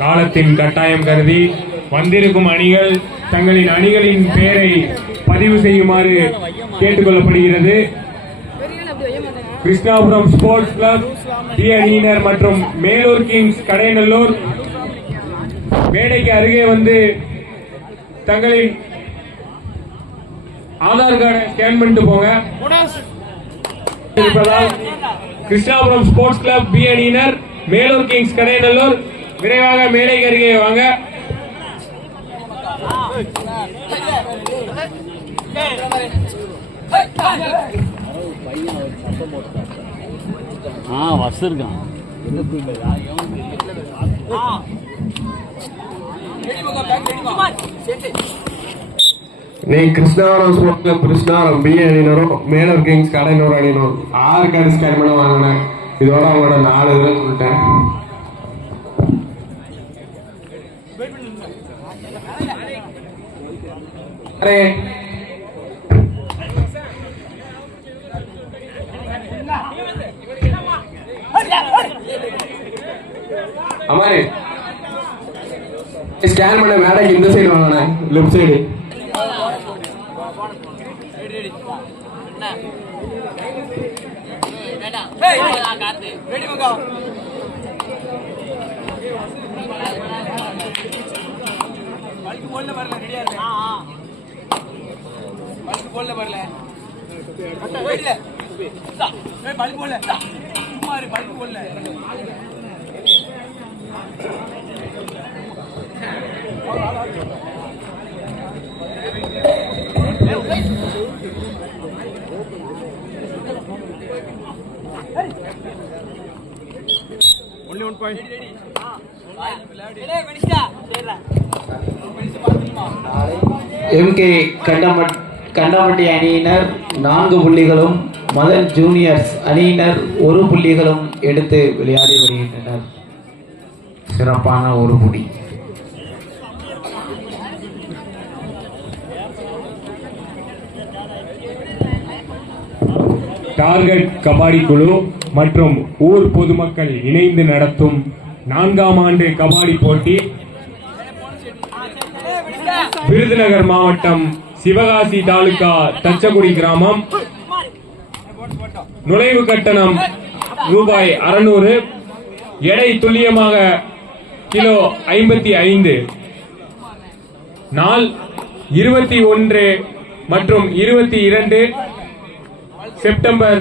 காலத்தின் கட்டாயம் கருதி வந்திருக்கும் அணிகள் தங்களின் அணிகளின் பெயரை பதிவு செய்யுமாறு கேட்டுக்கொள்ளப்படுகிறது. கிருஷ்ணாபுரம் ஸ்போர்ட்ஸ் கிளப் டி அணியினர் மற்றும் மேலூர் கிங்ஸ் கடையநல்லூர் மேடைக்கு அருகே வந்து தங்களின் ஆதார் கார்டை ஸ்கேன் பண்ணிட்டு போங்க. கிருஷ்ணாபுரம் ஸ்போர்ட்ஸ் கிளப் பி அணியினர் மேலூர் கிங்ஸ் கடையநல்லூர் விரைவாக மேடைக்கு அருகே வாங்க. வச்சிருக்கான் Krishnapuram sports club Krishnapuram B அணியினரும் மேலூர் கிங்ஸ் கடையநல்லூர் அணியினரும் 6 கார்டு ஸ்கேன் பண்ண வாங்கினேன். இதோட அவங்களோட 4 இதுன்னு சொல்லிட்டேன். அம்மாரி ஸ்கேன் பண்ண மேடைக்கு இந்த சைடு வாங்கினேன், left side. Only 1 point. MK கண்டமட்டி அணியினர் 4 புள்ளிகளும் மதன் ஜூனியர்ஸ் அணியினர் 1 புள்ளிகளும் எடுத்து விளையாடி வருகின்றனர். சிறப்பான ஒரு புடி. டார்கெட் கபாடி குழு மற்றும் ஊர் பொதுமக்கள் இணைந்து நடத்தும் 4ஆம் ஆண்டு கபாடி போட்டி விருதுநகர் மாவட்டம் சிவகாசி தாலுகா தச்சக்குடி கிராமம். நுழைவு கட்டணம் ரூபாய் 600. எடை துல்லியமாக கிலோ 55. நாள் 21 மற்றும் 22 செப்டம்பர்.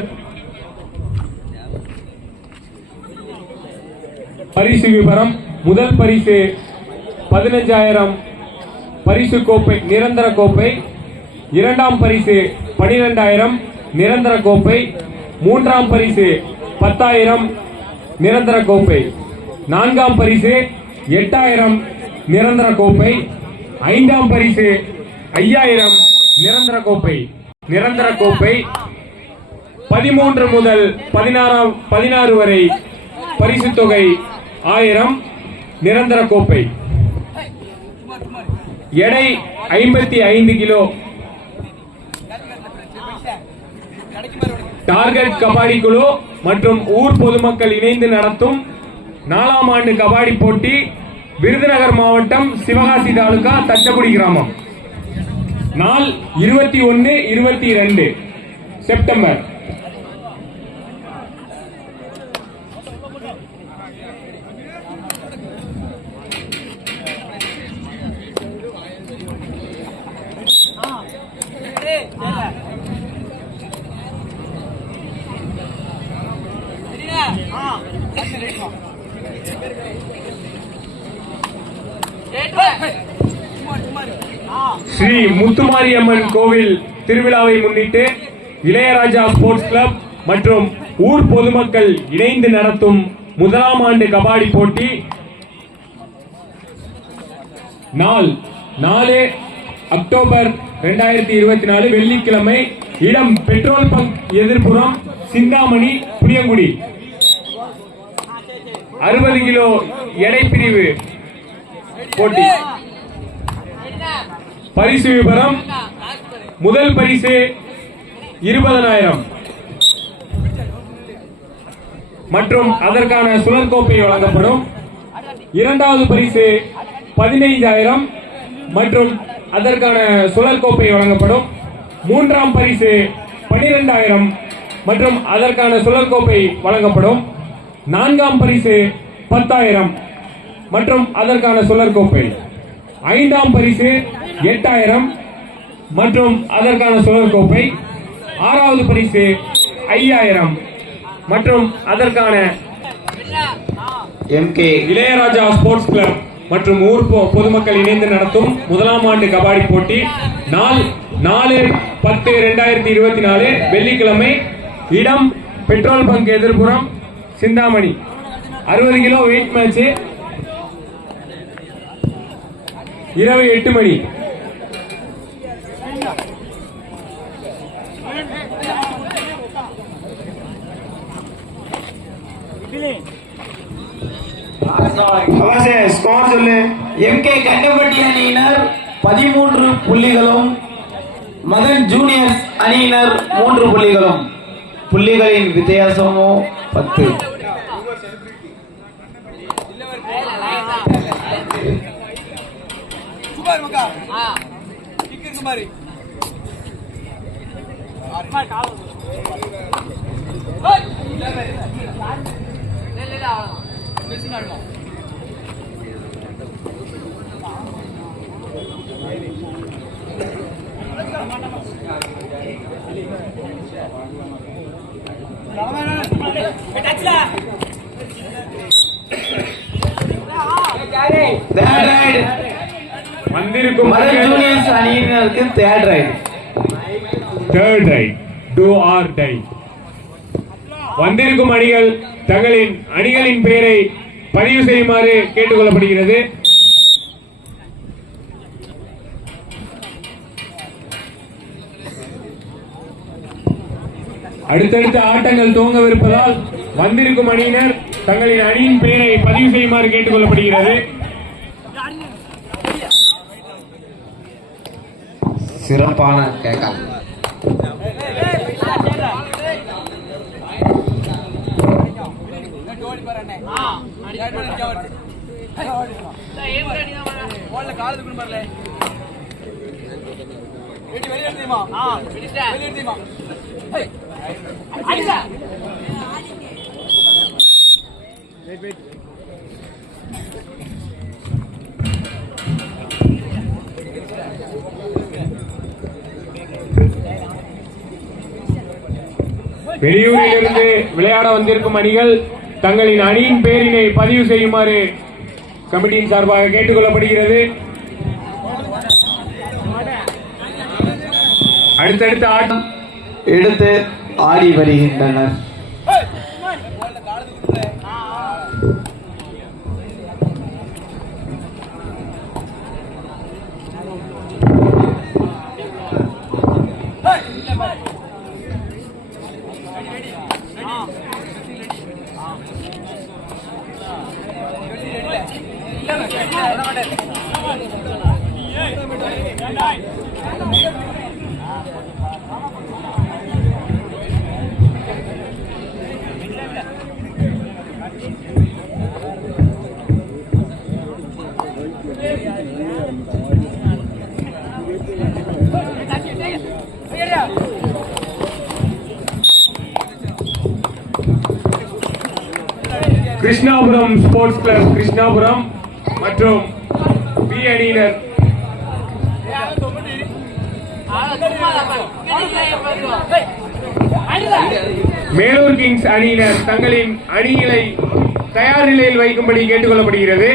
பரிசு விவரம்: முதல் பரிசு 15,000 பரிசு கோப்பை நிரந்தர கோப்பை. 2ஆம் பரிசு 12,000 நிரந்தர கோப்பை. 3ஆம் பரிசு 10,000 நிரந்தர கோப்பை. 4ஆம் பரிசு 8,000 நிரந்தர கோப்பை. 5ஆம் பரிசு 5,000 நிரந்தர கோப்பை. நிரந்தர கோப்பை 13 முதல் 16 வரை பரிசு தொகை 1000. நிரந்தர கோப்பை. எடை 55 கிலோ. டார்கெட் கபாடி குழு மற்றும் ஊர் பொதுமக்கள் இணைந்து நடத்தும் 4ஆம் ஆண்டு கபாடி போட்டி விருதுநகர் மாவட்டம் சிவகாசி தாலுகா தச்சக்குடி கிராமம். நாள் 21, 22 செப்டம்பர். ஸ்ரீ முத்துமாரியம்மன் கோவில் திருவிழாவை முன்னிட்டு இளையராஜா ஸ்போர்ட்ஸ் கிளப் மற்றும் ஊர் பொதுமக்கள் இணைந்து நடத்தும் 1ஆம் ஆண்டு கபாடி போட்டி நாள் 4 அக்டோபர் 2024 வெள்ளிக்கிழமை. இடம் பெட்ரோல் பங்க் எதிர்ப்புறம், சிந்தாமணி, புளியங்குடி. 60 கிலோ எடை பிரிவு போட்டி. பரிசு விவரம்: முதல் பரிசு 20,000 மற்றும் அதற்கான சுழற்கோப்பை வழங்கப்படும். இரண்டாவது பரிசு 15,000 மற்றும் அதற்கான சுழல் கோப்பை வழங்கப்படும். மூன்றாம் பரிசு 12,000 மற்றும் அதற்கான சுழல் கோப்பை வழங்கப்படும். நான்காம் பரிசு 10,000 மற்றும் அதற்கான சுழல் கோப்பை. ஐந்தாம் பரிசு 8,000 மற்றும் அதற்கான சுழல் கோப்பை. ஆறாவது பரிசு 5,000 மற்றும் அதற்கான MK இளையராஜா ஸ்போர்ட்ஸ் கிளப் மற்றும் ஊர் பொதுமக்கள் இணைந்து நடத்தும் முதலாம் ஆண்டு கபாடி போட்டி 4/10/2024 வெள்ளிக்கிழமை. இடம் பெட்ரோல் பங்க் எதிர்ப்புறம், சிந்தாமணி. 60 kilo weight match. இரவு 8 மணி. ஸ்கோர் சொல்லு. MK கண்டபட்டி அணியினர் 13 புள்ளிகளும், மதன் ஜூனியர்ஸ் அணியினர் 3 புள்ளிகளும். புள்ளிகளின் வித்தியாசமோ 10. வந்திருக்கும் மதன் ஜூனியர்ஸ் அணியினருக்கு third raid. Do or die. வந்திருக்கும் அணிகள் தங்களின் அணிகளின் பெயரை பதிவு செய்யுமாறு கேட்டுக்கொள்ளப்படுகிறது. அடுத்தடுத்த ஆட்டங்கள் துவங்கவிருப்பதால் வந்திருக்கும் அணியினர் தங்களின் அணியின் பெயரை பதிவு செய்யுமாறு கேட்டுக்கொள்ளப்படுகிறது. சிறப்பான கேட்கல். வெளியூரிலிருந்து விளையாட வந்திருக்கும் அணிகள் தங்களின் அணியின் பெயரினை பதிவு செய்யுமாறு கமிட்டியின் சார்பாக கேட்டுக்கொள்ளப்படுகிறது. அடுத்தடுத்த ஆட்டம் எடுத்து ஆடி வருகின்றனர். கிருஷ்ணாபுரம் ஸ்போர்ட்ஸ் கிளப் கிருஷ்ணாபுரம் மற்றும் பி அணியினர் மேலூர் கிங்ஸ் அணியினர் தங்களின் அணிகளை தயார் நிலையில் வைக்கும்படி கேட்டுக்கொள்ளப்படுகிறது.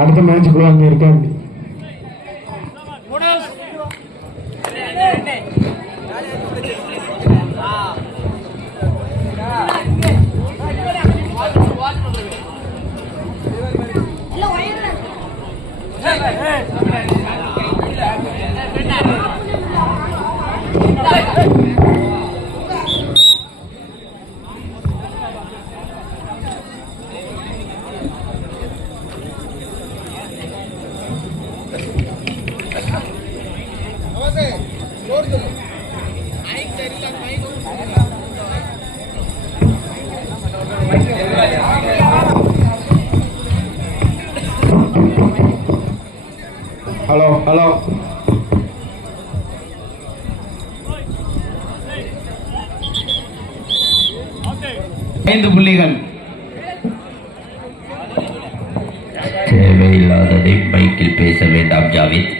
அடுத்த மேட்சுக்குள்ள அங்க இருக்க ஹலோ ஹலோ 5 புள்ளிகள். தேவையில்லாததை மைக்கில் பேச வேண்டாம் ஜாவித்.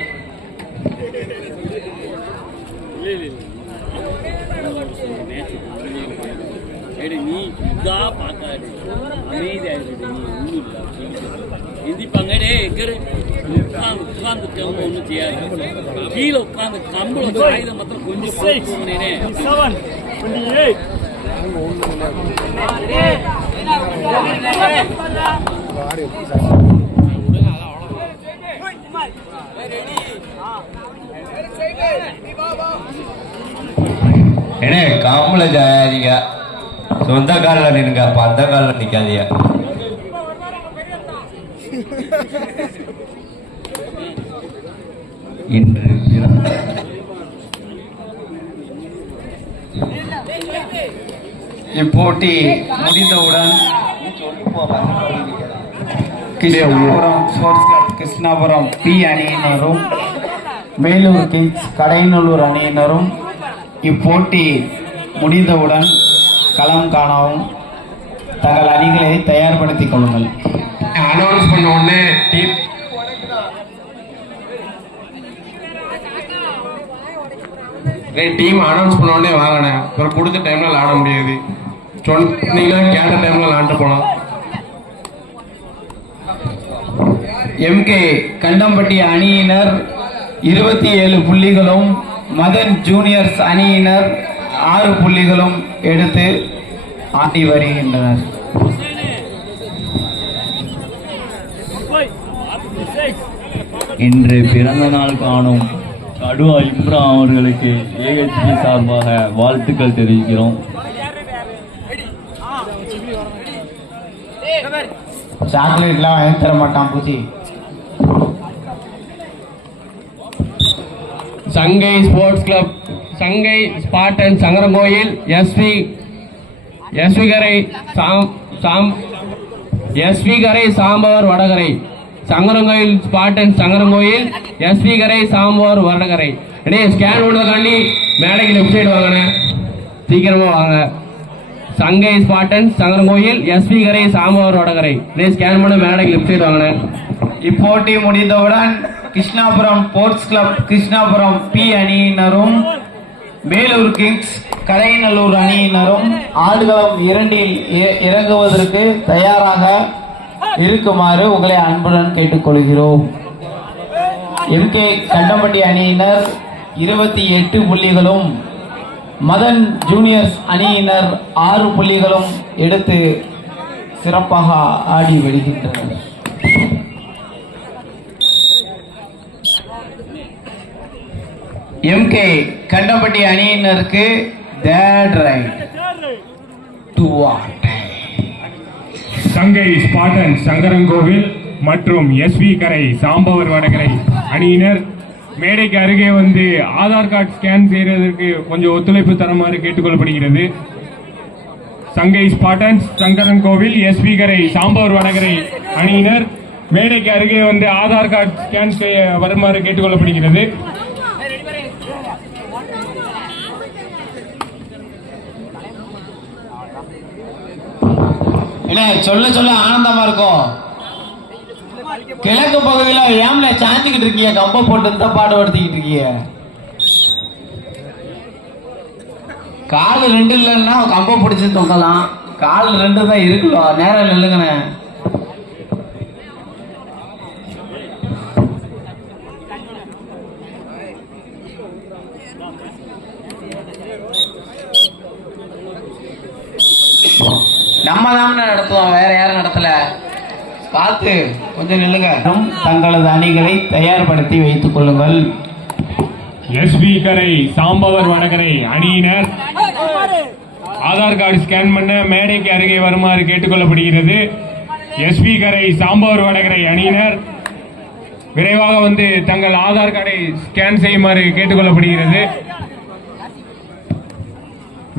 கீழே உட்காந்து கம்பளம் ஆயுதம் மாத்திரம் கொஞ்சம் என்ன காமல ஜாயாதீங்க, சொந்த காலில் நின்னுங்க, அப்ப அந்த காலில் நிக்காதீங்க. இன்று இப்போட்டி முடிந்தவுடன் Krishnapuram sports club Krishnapuram B அணியினரும் மேலூர் கிங்ஸ் கடையநல்லூர் அணியினரும் இப்போட்டி முடிந்தவுடன் களம் காணவும் தங்கள் அணிகளை தயார்படுத்திக் கொள்ளுங்கள். அனௌன்ஸ் பண்ண உடனே டீம் அனௌன்ஸ் பண்ண உடனே வாங்கினேன். அப்புறம் கொடுத்த டைம்ல விளாட முடியாது. நீங்களா கேட்ட டைம்ல விளாண்டு போலாம். எம்கே கண்டம்பட்டி அணியினர் 27 புள்ளிகளும் மதன் ஜூனியர்ஸ் அணியினர் 6 புள்ளிகளும் எடுத்து ஆடி வருகின்றனர். இன்று பிறந்த நாள் காணும் கடுவா இம்ரான் அவர்களுக்கு ஏஹெச்பி சார்பாக வாழ்த்துக்கள் தெரிவிக்கிறோம். சாக்லேட்லாம் வாங்கி தர மாட்டான் பூச்சி. சங்கை ஸ்போர்ட்ஸ் கிளப், சங்கை ஸ்பாட்டன் சங்கரங்கோயில், எஸ்வி கரை சாம்பவர் வடகரை, சங்கரங்கோயில் ஸ்பாட்டன் சங்கரங்கோயில், எஸ்வி கரை சாம்பவர் வடகரை. ஸ்கேன் பண்ணதாண்டி மேடைக்கு லெஃப்ட் சைடு வாங்கினேன், சீக்கிரமா வாங்க. சங்கை ஸ்பாட்டன் சங்கரங்கோயில், எஸ்வி கரை சாம்பவர் வடகரை. ஸ்கேன் பண்ண மேடைக்கு லெஃப்ட் சைடு வாங்கினேன். இப்போட்டி முடிந்தவுடன் Krishnapuram sports club Krishnapuram B அணியினரும் மேலூர் கிங்ஸ் கடையநல்லூர் அணியினரும் ஆடுகளம் 2இல் இறங்குவதற்கு தயாராக இருக்குமாறு உங்களை அன்புடன் கேட்டுக்கொள்கிறோம். எம்கே கண்டம்பட்டி அணியினர் 28 புள்ளிகளும் மதன் ஜூனியர்ஸ் அணியினர் 6 புள்ளிகளும் எடுத்து சிறப்பாக ஆடி வருகின்றனர். எம்கே கண்டம்பட்டி அணியினருக்கு தேர்ட் ரைட் டு வாட். சங்கை ஸ்பாட்டன் சங்கரங்கோவில் மற்றும் எஸ்வி கரை சாம்பவர் வடகரை அணியினர் மேடைக்கு அருகே வந்து ஆதார் கார்டு ஸ்கேன் செய்யறதற்கு கொஞ்சம் ஒத்துழைப்பு தருமாறு கேட்டுக்கொள்ளப்படுகிறது. சங்கை ஸ்பாட்டன் சங்கரங்கோவில், எஸ்வி கரை சாம்பவர் வடகரை அணியினர் மேடைக்கு அருகே வந்து ஆதார் கார்டு ஸ்கேன் செய்ய வருமாறு கேட்டுக்கொள்ளப்படுகிறது. சொல்ல சொல்ல ஆனந்தமா இருக்கும். கிழக்கு பகுதியில ஏம்ல சாஞ்சுக்கிட்டு இருக்கீங்க, கம்ப போட்டு இந்த பாடுபடுத்திக்கிட்டு இருக்கீங்க. கால் 2 இல்லைன்னா கம்ப பிடிச்சி தொங்கலாம், கால் 2 தான் இருக்கலாம். நேரம் நில்லுங்கண்ணே. நம்ம தான் நடத்துவோம், வேற யாரும் நடத்தல. பார்த்து கொஞ்சம் நில்லுங்க. தங்களது அணிகளை தயார்படுத்தி வைத்துக் கொள்ளுங்கள். எஸ்வி கரை சாம்பவர் வடகரை அணியினர் ஆதார் கார்டு ஸ்கேன் பண்ண மேடைக்கு அருகே வருமாறு கேட்டுக்கொள்ளப்படுகிறது. எஸ்வி கரை சாம்பவர் வடகரை அணியினர் விரைவாக வந்து தங்கள் ஆதார் கார்டை ஸ்கேன் செய்யுமாறு கேட்டுக்கொள்ளப்படுகிறது.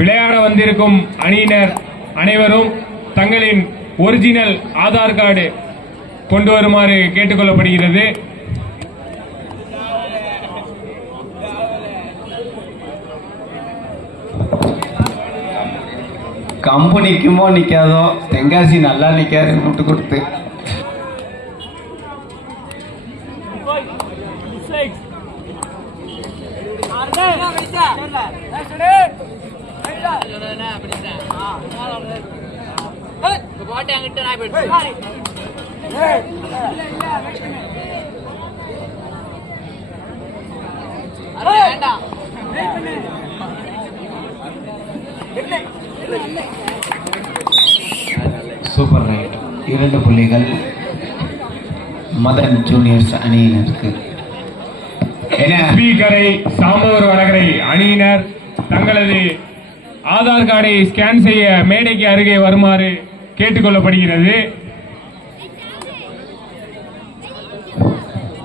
விளையாட வந்திருக்கும் அணியினர் அனைவரும் தங்களின் ஒரிஜினல் ஆதார் கார்டு கொண்டு வருமாறு கேட்டுக்கொள்ளப்படுகிறது. கம்பு நிக்குமோ நிக்காதோ, தென்காசி நல்லா நிக்காது முட்டு கொடுத்து. Super right. 2 புள்ளிகள் மதன் ஜூனியர்ஸ் அணியினருக்கு. கரை சாம்பவர் வடகரை அணியினர் தங்களது ஆதார் கார்டை ஸ்கேன் செய்ய மேடைக்கு அருகே வருமாறு கேட்டுக்கொள்ளப்படுகிறது.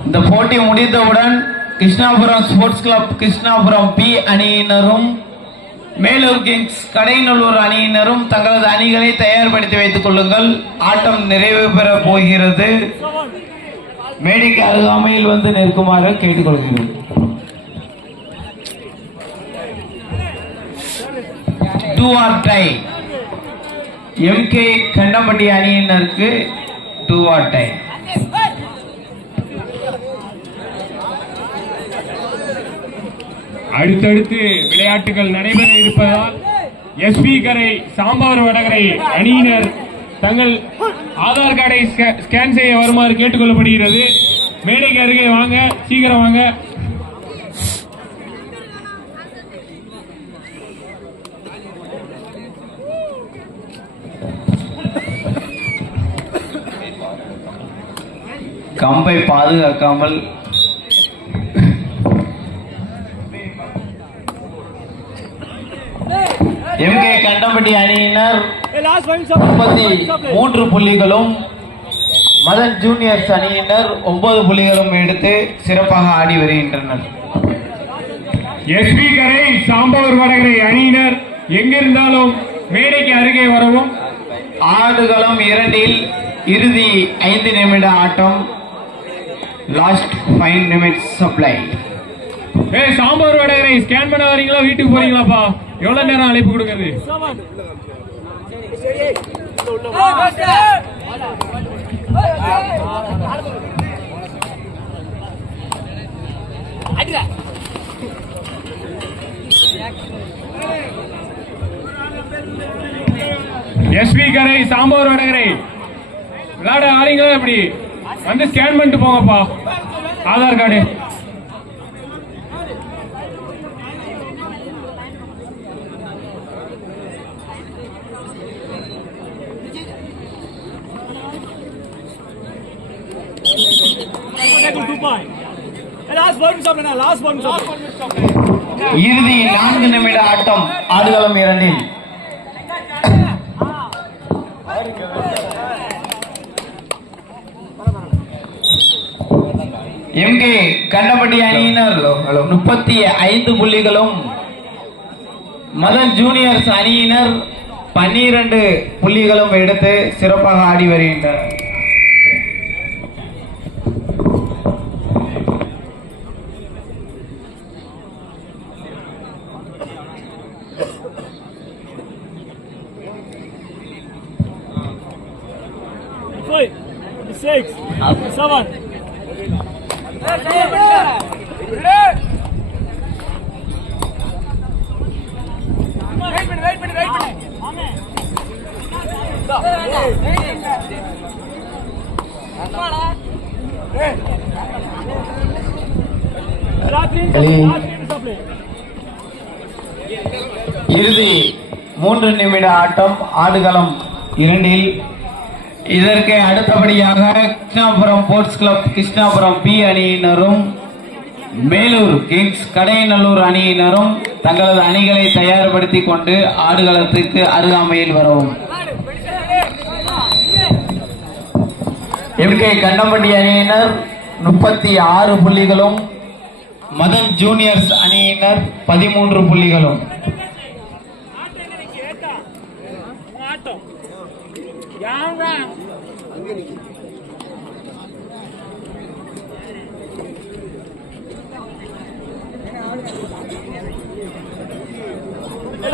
இந்த போட்டி முடிந்தவுடன் Krishnapuram sports club Krishnapuram B அணியினரும் மேலூர் கிங்ஸ் கடைநல்லூர் அணியினரும் தங்களது அணிகளை தயார்படுத்தி வைத்துக் கொள்ளுங்கள். ஆட்டம் நிறைவு பெற போகிறது. மேடைக்கு அருகாமையில் வந்து நிற்குமாறு கேட்டுக்கொள்கிறோம். Do or die. MK Kandampatti அணியினருக்கு 2 ஆர் டை. அடுத்தடுத்து விளையாட்டுகள் நடைபெற இருப்பதால் எஸ்பி கரை சாம்பவர் வடகரை அணியினர் தங்கள் ஆதார் கார்டை ஸ்கேன் செய்ய வருமாறு கேட்டுக்கொள்ளப்படுகிறது. மேடைக்கு அருகே வாங்க, சீக்கிரம் வாங்க. கம்பை பாதுகாக்காமல் எம்கே கண்டம்பட்டி அணியினர் 33 புள்ளிகளும் மதன் ஜூனியர்ஸ் அணியினர் 9 புள்ளிகளும் எடுத்து சிறப்பாக ஆடி வருகின்றனர். எஸ்பி கரை சாம்பவர் வடகரை அணியினர் எங்கிருந்தாலும் மேடைக்கு அருகே வரவும். ஆடுகளம் 2 இறுதி 5 நிமிட ஆட்டம். Last 5 minutes supply. Sambavar Vadakarai scan பண்ண வரீங்களா, வீட்டுக்கு போறீங்களாப்பா? எவ்வளவு நேரம் அழைப்பு கொடுக்கிறது? எஸ்பி கரை சாம்பவர் வடகரை விளையாட ஆறீங்களா? எப்படி வந்து ஸ்கேன் பண்ணிட்டு போங்கப்பா ஆதார் கார்டு. இறுதி 4 நிமிட ஆட்டம். ஆடுகளம் 2. எம்கே கண்டம்பட்டி அணியினர் 35 புள்ளிகளும் மதன் ஜூனியர்ஸ் அணியினர் 12 புள்ளிகளும் எடுத்து சிறப்பாக ஆடி வருகின்றனர். இறுதி 3 நிமிட ஆட்டம். ஆடுகளம் 2. இதற்கு அடுத்தபடியாக Krishnapuram sports club Krishnapuram B அணியினரும் மேலூர் கிங்ஸ் கடைநல்லூர் அணியினரும் தங்களது அணிகளை தயார்படுத்திக் கொண்டு ஆடுகளத்துக்கு அருகாமையில் வரவும். எம்கே கண்டம்பட்டி அணியினர் 36 புள்ளிகளும் மதன் ஜூனியர்ஸ் அணியினர் 13 புள்ளிகளும்.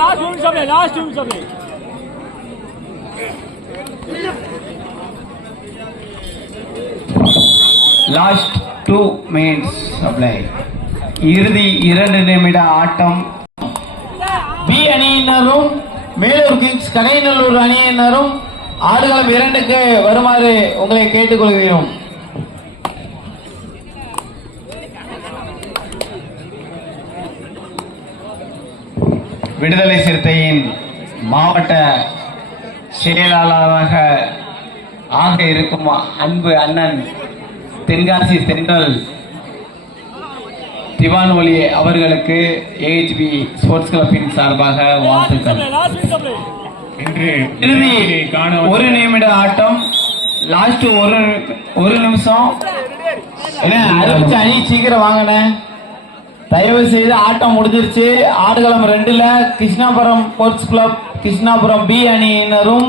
லாஸ்ட் நிமிஷம் லாஸ்ட் 2 மினிட்ஸ் சப்ளை. இறுதி 2 நிமிட ஆட்டம். பி அணியினரும் மேலூர் கிங்ஸ் கடைநல்லூர் அணியினரும் ஆடுகளம் 2க்கு வருமாறு உங்களை கேட்டுக்கொள்கிறோம். விடுதலை சிறுத்தையின் மாவட்ட செயலாளராக ஆக இருக்கும் அன்பு அண்ணன் தென்காசி சென்ட்ரல் திவான் ஒலி அவர்களுக்கு ஏஹெச்பி ஸ்போர்ட்ஸ் கிளப்பின் சார்பாக வாழ்த்துக்கள். இன்று இறுதி காண 1 நிமிட ஆட்டம். லாஸ்ட் ஒரு நிமிஷம். அறிவிச்ச அணி சீக்கிரம் வாங்கின. தயவு செய்து ஆட்டம் முடிஞ்சிருச்சு. ஆடுகளம் 2ல Krishnapuram sports club Krishnapuram B அணியினரும்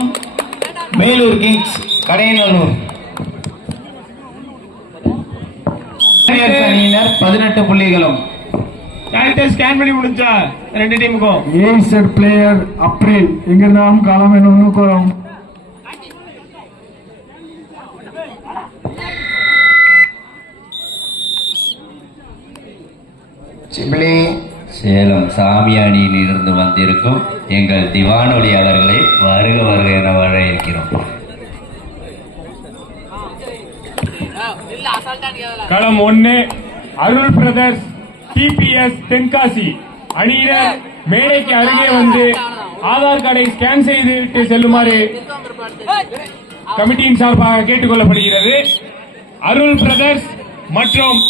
மேலூர் கிங்ஸ் கடையநல்லூர் அணியினர் 18 புள்ளிகளும். ஸ்கேன் பண்ணி முடிஞ்சா 2 டீமுக்கும் ஏசட் பிளேயர் அப்ரில் இங்கிருந்தாம் காலம் என்ன கோரம் சேலம் சாமியானியில் இருந்து வந்திருக்கும் எங்கள் திவானொலி அவர்களை வருக வருக என வரவேற்கிறோம். களம் 1 அருள் பிரதர்ஸ் டிபிஎஸ் தென்காசி அணியினர் மேடைக்கு அருகே வந்து ஆதார் கார்டை ஸ்கேன் செய்து செல்லுமாறு கமிட்டியின் சார்பாக கேட்டுக்கொள்ளப்படுகிறது. அருள் பிரதர்ஸ் மற்றும்